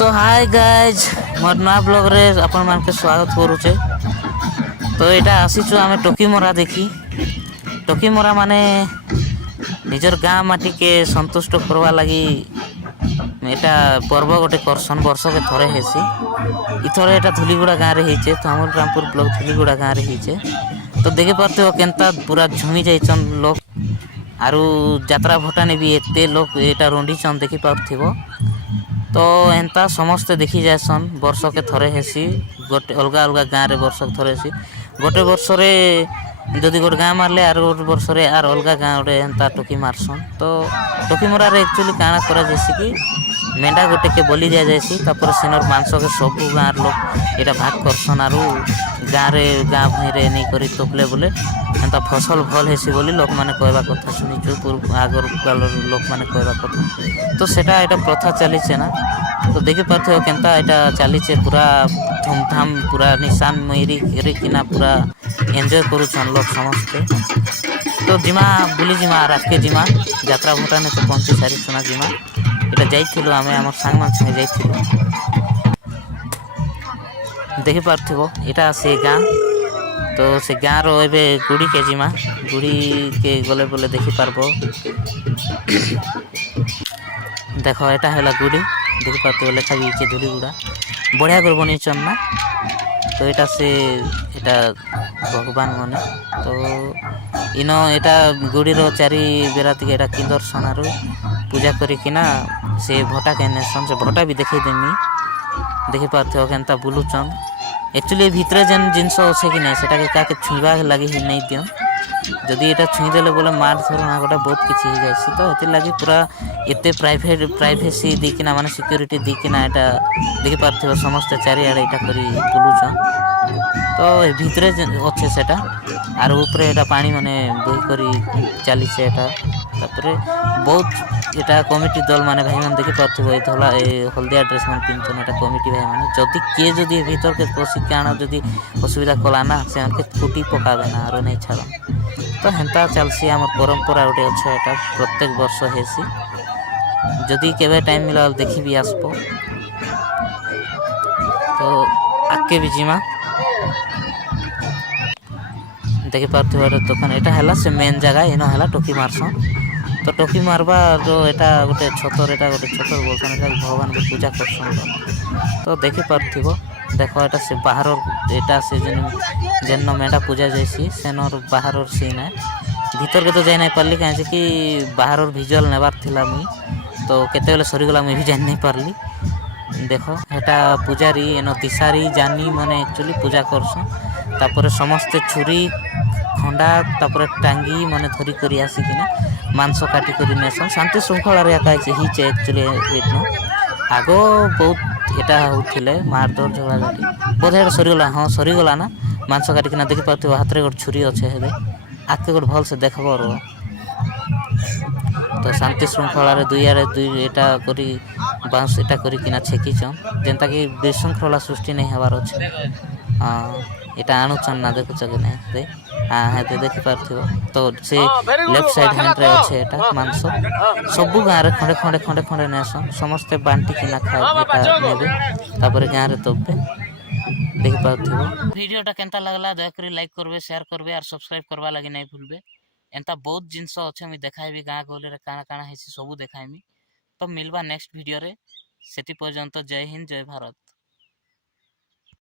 तो hi guys मोर नया blog रे अपन मान के स्वागत करुचे। तो यहाँ आसीचु आमे टोकीमरा देखी। टोकीमरा माने निजर गाँ माटी के संतुष्ट करवा लगी एटा पर्व गोटे करसन वर्ष के थरे हेसी। इथर एटा धुलीगुड़ा गाँव रे हिचे तमल रामपुर ब्लॉक धुलीगुड़ा गाँव रे हिचे। तो देखि पारथो केनता पूरा झुमी जाइछन लोग आरु यात्रा भटाने भी एते लोग एटा रुंडी चन देखि पारथिबो। तो एंता समस्ते देखी जासन वर्ष के थरे हेसी गोटे अलग अलग गाँव रे वर्ष के थरे हेसी। गोटे वर्ष रे जदि गोटे गाँ मारले आर गोटे वर्ष रे आर अलग गाँव रे एंता टोकी मारसन। तो टोकी मरा रे एक्चुअली काना करा जैसी कि मेंढा गोटे के बलि दिया जाएसी तापर सेनर मांस के सब गाँव लोग एटा भाग करसन आरु गाँव रे गाँ भई रे नहीं करी तोपले बोले एंता फसल भल हेसी बोली लोक माने कहबा कथा सुनिचु पूर्व आगर काल लोक माने कहबा कथा। तो सेटा एटा प्रथा चली छे ना। तो देखि पाथो केनता एटा चली छे पूरा धूमधाम पूरा निशान मेरी किना पूरा एंजॉय करूछन लोग समस्ते। तो जिमा बुली जिमा रात के जिमा यात्रा भटाने तो पहुंची सारी सुना जिमा एटा जाइथिलु आमे हमर संग मान संगे जाइथिलु। देखि पारथिबो एटा से गाँ। तो से गाँ रो एबे गुड़ी के जिमा गुड़ी के गले बोले देखि पारबो। देखो एटा हैला गुड़ी देखि पारथिबो लेखा भी छे धुलीगुड़ा बढ़िया कर बनिछन ना। तो एटा से एटा भगवान माने तो इनो एटा गुड़ी रो चारी बेराती के एटा किंदर सनारू पूजा करी किना से भटा के नेसन से भटा भी देखै देमी। देखि पारथिबो केनता बुलुचन एक्चुअली भितरे जेन जिनस अच्छे कि नहीं सेटा के काके छुईबा लगी ही नहीं दियन। जदि एटा छुई देले बोले मार धरना गोटा बहुत किछि हो जायसी। तो एते लागि पूरा एते प्राइवेसी दिकिना माने सिक्योरिटी दिकिना एटा देखि पारथिबो समस्त चारि आड़े एटा करी बुलुचन। तो भितरे अच्छे सेटा आर ऊपर एटा पानी माने बही करी चली से एटा तापरे बहुत एटा कमिटी दल माने भाई माने देखि पारथिबो ए धला ए हल्दिया ड्रेस माने पिनचन एटा कमिटी भाई माने जदि के जदि भीतर के पसी के आना जदि असुविधा कला ना से के फुटी पकाबे ना आरो नहीं छाड़। तो हेंता चलसी हमर परंपरा उठे अच्छे एटा प्रत्येक वर्ष हेसी। जदि केबे टाइम मिला देखि भी आसबो। तो आके भी जिमा देखि पारथिबो दुकान एटा हैला से मेन जगह इनो हैला टोकी मारसन। तो टोकी मारबा जो एटा गोटे छतर बोलसन एटा भगवान को पूजा करसन। तो देखि पारथिबो देखो एटा से बाहर एटा से जेन मेंढा पूजा जैसी सेनर बाहर सीन है भीतर के तो जाई नहीं पारली काहे कि बाहर विजुअल नेबार थिला मी। तो केते बेले सरी गला मी भी जान नहीं पारली। देखो एटा पूजारी एनो दिसारी जानी माने एक्चुअली पूजा करसन। तापर समस्त छुरी खंडा तापर टांगी माने धरी करी आसी किना मांस काटी करी नेसन शांति श्रृंखला रे आकाइছে हिचे एक्चुअली एटनो आगो बहुत एटा होथिले मारदर झगड़ा झाटी बोधे सरी गला। हां सरी गला ना मांस काटी किना देखि पाथो हाथ रे गोट छुरी अच्छे हेबे आके गोट भल से देखबो रो। तो शांति श्रृंखला रे दुई एटा करी बांस एटा करी किना छेकी छन जेंता कि विशृंखला सृष्टि नहीं हवार अछि। हां एटा आनुचन ना देखु छ कि नहीं दे हां हेते देखि पारथिबो। तो से लेफ्ट साइड हैंड रे अछि एटा मांस सब गाँ रे खंडे खंडे नेसन समस्त बांटी किना खाए एटा नेबे तापर गाँ रे तबे देखि पारथिबो। वीडियोटा केनता लागला दया करी लाइक करबे शेयर करबे और सब्सक्राइब करबा लागि नहीं भूलबे। एंता बहुत जिंस अच्छे मुई देखाइबी गाँ गले रे काना काना हेसी सब देखाइमी। तो मिलबा नेक्स्ट वीडियो रे सेति पर्यंत जय हिंद जय भारत।